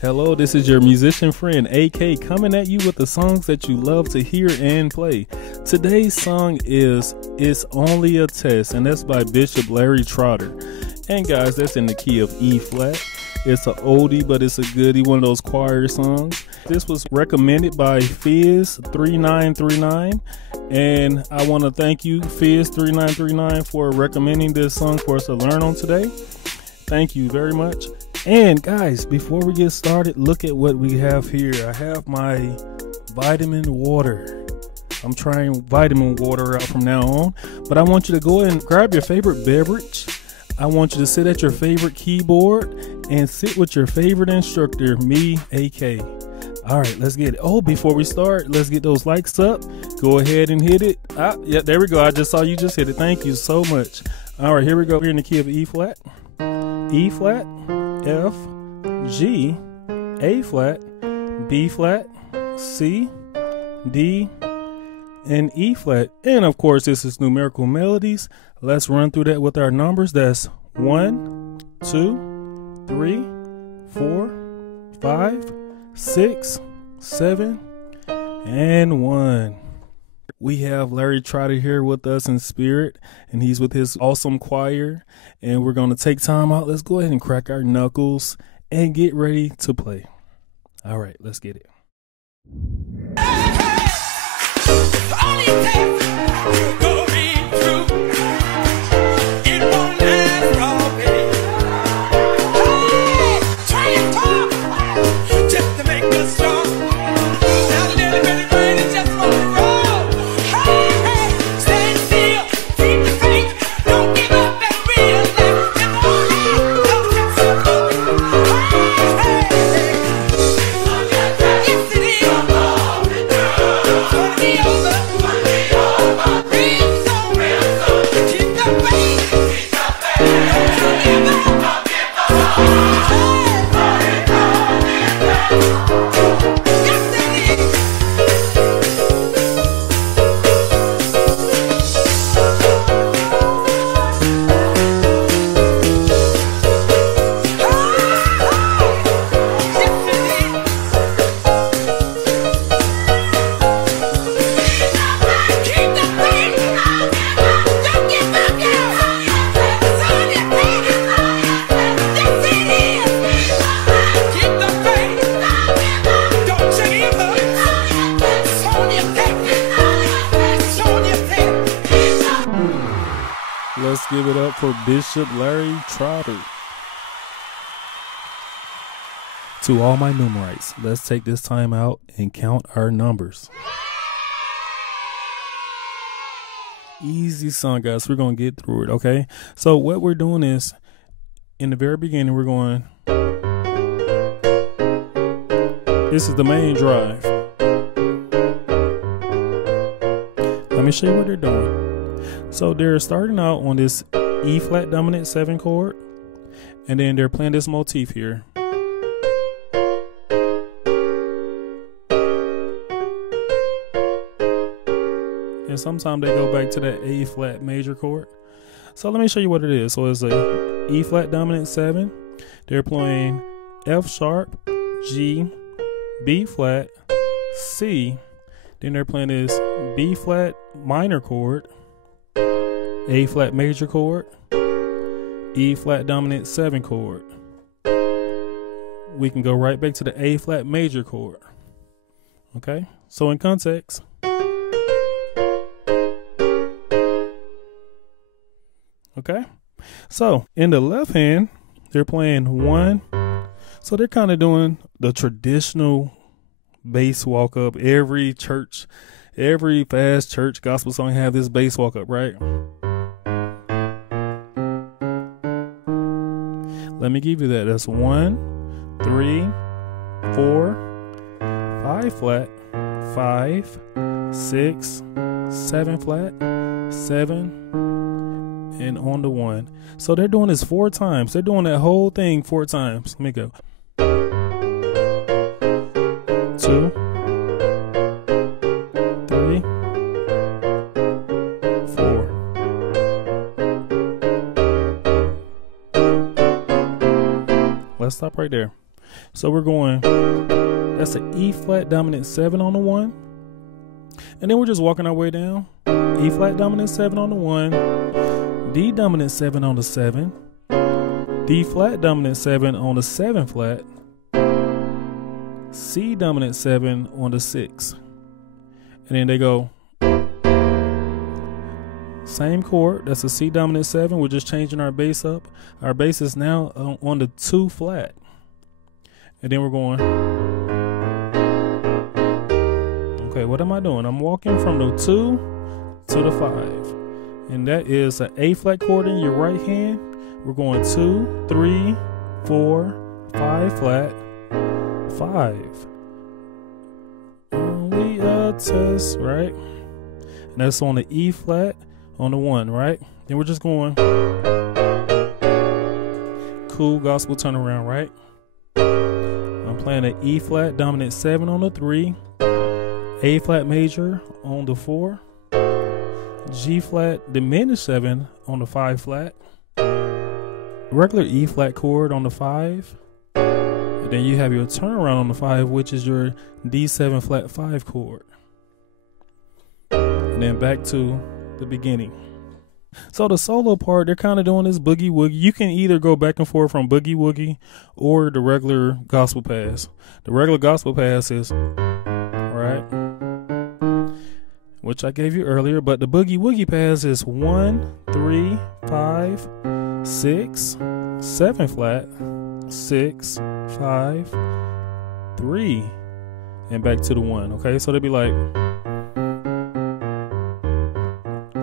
Hello, this is your musician friend AK coming at you with the songs that you love to hear and play. Today's song is It's Only a Test, and that's by Bishop Larry Trotter. And guys, that's in the key of E flat. It's an oldie, but it's a goodie, one of those choir songs. This was recommended by Fizz3939, and I want to thank you, Fizz3939, for recommending this song for us to learn on today. Thank you very much. And guys, before we get started, look at what we have here. I have my vitamin water. I'm trying vitamin water out from now on, but I want you to go ahead and grab your favorite beverage. I want you to sit at your favorite keyboard and sit with your favorite instructor, me, AK. All right, let's get it. Oh, before we start, let's get those likes up. Go ahead and hit it. Yeah, there we go. I just saw you just hit it. Thank you so much. All right, here we go. We're in the key of E flat, E flat, F, G, A flat, B flat, C, D, and E flat. And of course, this is numerical melodies. Let's run through that with our numbers. That's 1, 2, 3, 4, 5, 6, 7, and 1. We have Larry Trotter here with us in spirit, and he's with his awesome choir, and we're going to take time out. Let's go ahead and crack our knuckles and get ready to play. All right, let's get it. Let's give it up for Bishop Larry Trotter. To all my numerites, let's take this time out and count our numbers. Easy song, guys. We're going to get through it, okay? So what we're doing is, in the very beginning, we're going, this is the main drive. Let me show you what they're doing. So they're starting out on this E flat dominant 7 chord, and then they're playing this motif here. And sometimes they go back to that A flat major chord. So let me show you what it is. So it's a E flat dominant 7. They're playing F sharp, G, B flat, C. Then they're playing this B flat minor chord, A flat major chord, E flat dominant 7 chord. We can go right back to the A flat major chord. Okay, so in context, okay, so in the left hand, they're playing 1. So they're kind of doing the traditional bass walk up. Every church, every fast church gospel song have this bass walk up, right? Let me give you that. That's 1, 3, 4, 5 flat, 5, 6, 7 flat, 7, and on the 1. So they're doing this 4 times. They're doing that whole thing 4 times. Let me go. 2, 3, 4. Let's stop right there. So we're going, that's an E flat dominant 7 on the 1. And then we're just walking our way down. E flat dominant 7 on the 1, D dominant 7 on the 7, D flat dominant 7 on the 7 flat, C dominant 7 on the 6. And then they go, same chord, that's a C dominant 7. We're just changing our bass up. Our bass is now on the 2 flat. And then we're going, okay, what am I doing? I'm walking from the 2 to the 5. And that is an A flat chord in your right hand. We're going 2, 3, 4, 5 flat, 5. Only a test, right? And that's on the E flat on the 1, right? Then we're just going cool gospel turnaround, right? I'm playing an E flat dominant 7 on the 3, A flat major on the 4, G flat diminished 7 on the 5 flat, regular E flat chord on the 5, and then you have your turnaround on the 5, which is your D7 flat 5 chord. And then back to the beginning. So the solo part, they're kind of doing this boogie woogie. You can either go back and forth from boogie woogie or the regular gospel pass. The regular gospel pass is, right, which I gave you earlier, but the boogie woogie pass is 1, 3, 5, 6, 7 flat, 6, 5, 3, and back to the 1. Okay, so they'd be like,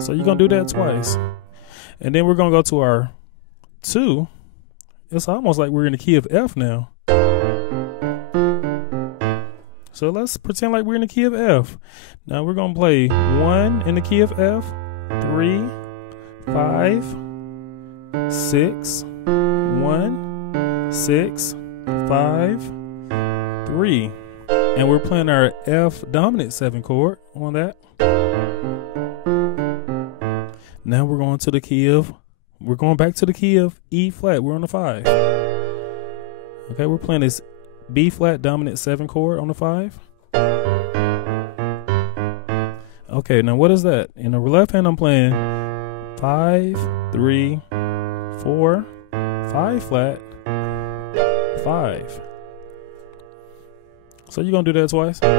so you're gonna do that twice, and then we're gonna go to our 2. It's almost like we're in the key of F now. So let's pretend like we're in the key of F. Now we're gonna play 1 in the key of F, 3, 5, 6, 1, 6, 5, 3, and we're playing our F dominant 7 chord on that. Now we're going to the key of, we're going back to the key of E flat. We're on the 5. Okay, we're playing this B flat dominant 7 chord on the 5. Okay, now what is that? In the left hand, I'm playing 5, 3, 4, 5 flat, 5. So you're gonna do that twice. You're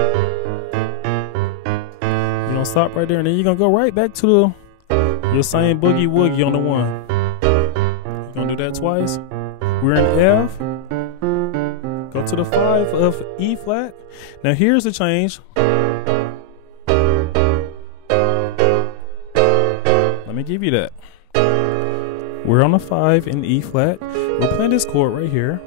gonna stop right there, and then you're gonna go right back to your same boogie woogie on the 1. You're gonna do that twice. We're in F. Go to the 5 of E flat. Now here's the change. Let me give you that. We're on the 5 in E flat. We're playing this chord right here.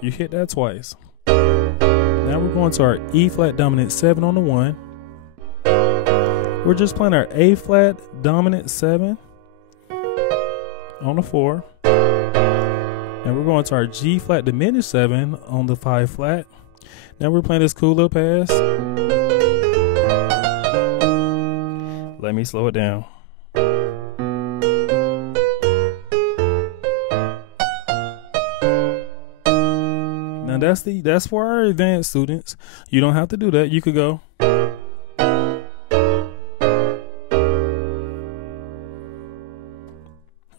You hit that twice. Now we're going to our E flat dominant 7 on the 1. We're just playing our A flat dominant 7 on the 4. And we're going to our G flat diminished 7 on the 5 flat. Now we're playing this cool little pass. Let me slow it down. Now that's for our advanced students. You don't have to do that. You could go.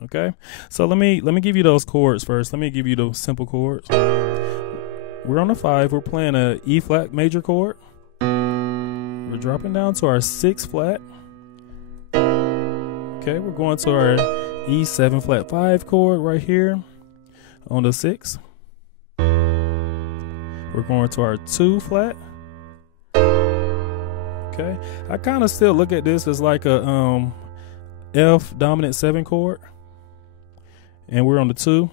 Okay, so let me give you those chords first. Let me give you those simple chords. We're on the 5. We're playing a E flat major chord. We're dropping down to our 6 flat. Okay, we're going to our E7 flat 5 chord right here on the 6. We're going to our 2 flat. Okay, I kind of still look at this as like a F dominant 7 chord. And we're on the 2.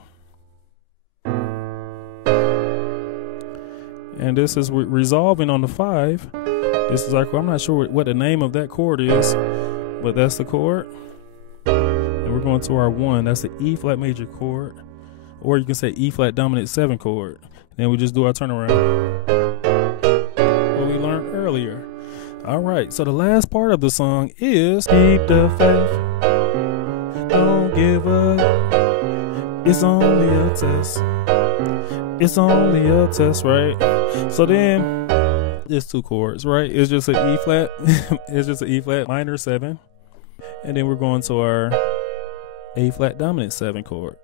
And this is resolving on the 5. This is our chord. I'm not sure what the name of that chord is, but that's the chord. And we're going to our 1. That's the E flat major chord. Or you can say E flat dominant 7 chord. Then we just do our turnaround. What we learned earlier. All right, so the last part of the song is keep the faith. Don't give up. It's only a test. It's only a test, right? So then it's 2 chords, right? It's just an E flat. It's just an E flat minor 7. And then we're going to our A flat dominant 7 chord.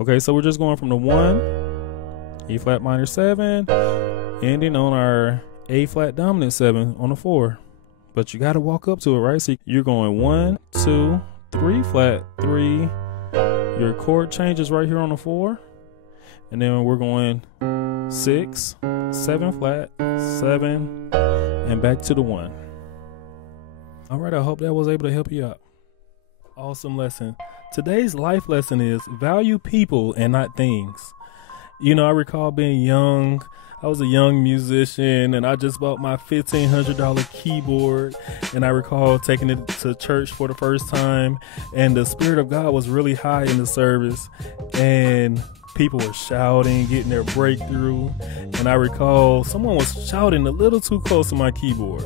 Okay, so we're just going from the 1, E flat minor 7, ending on our A flat dominant 7 on the 4. But you got to walk up to it, right? So you're going 1, 2, 3 flat, 3. Your chord changes right here on the 4. And then we're going 6, 7 flat, 7, and back to the 1. All right, I hope that was able to help you out. Awesome lesson. Today's life lesson is value people and not things. You know, I recall being young. I was a young musician and I just bought my $1,500 keyboard, and I recall taking it to church for the first time, and the Spirit of God was really high in the service, and people were shouting, getting their breakthrough. And I recall someone was shouting a little too close to my keyboard,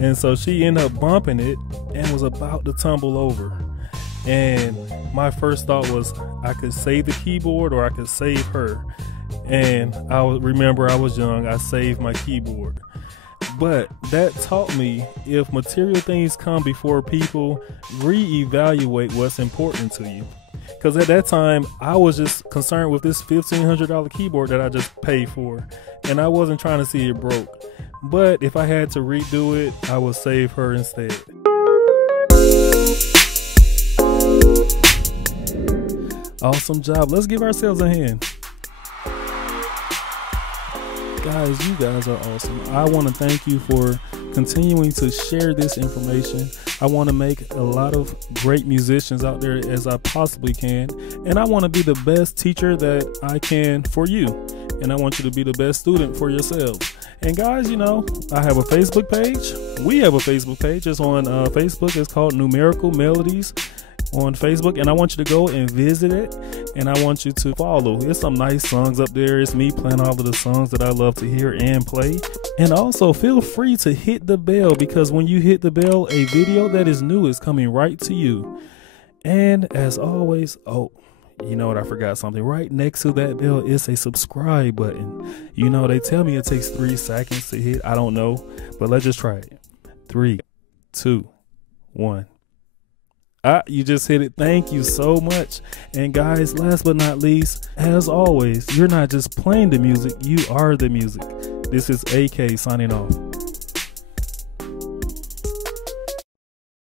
and so she ended up bumping it and was about to tumble over. And my first thought was I could save the keyboard or I could save her. And I remember I was young, I saved my keyboard. But that taught me, if material things come before people, reevaluate what's important to you. Because at that time, I was just concerned with this $1,500 keyboard that I just paid for, and I wasn't trying to see it broke. But if I had to redo it, I would save her instead. Awesome job. Let's give ourselves a hand. Guys, you guys are awesome. I want to thank you for continuing to share this information. I want to make a lot of great musicians out there as I possibly can. And I want to be the best teacher that I can for you. And I want you to be the best student for yourselves. And guys, you know, I have a Facebook page. We have a Facebook page. It's on Facebook. It's called Numerical Melodies on Facebook, and I want you to go and visit it, and I want you to follow. There's some nice songs up there. It's me playing all of the songs that I love to hear and play. And also feel free to hit the bell, because when you hit the bell, a video that is new is coming right to you. And as always, oh, you know what, I forgot something. Right next to that bell is a subscribe button. You know, they tell me it takes 3 seconds to hit. I don't know, but let's just try it. 3, 2, 1. You just hit it. Thank you so much. And guys, last but not least, as always, you're not just playing the music, you are the music. This is AK signing off.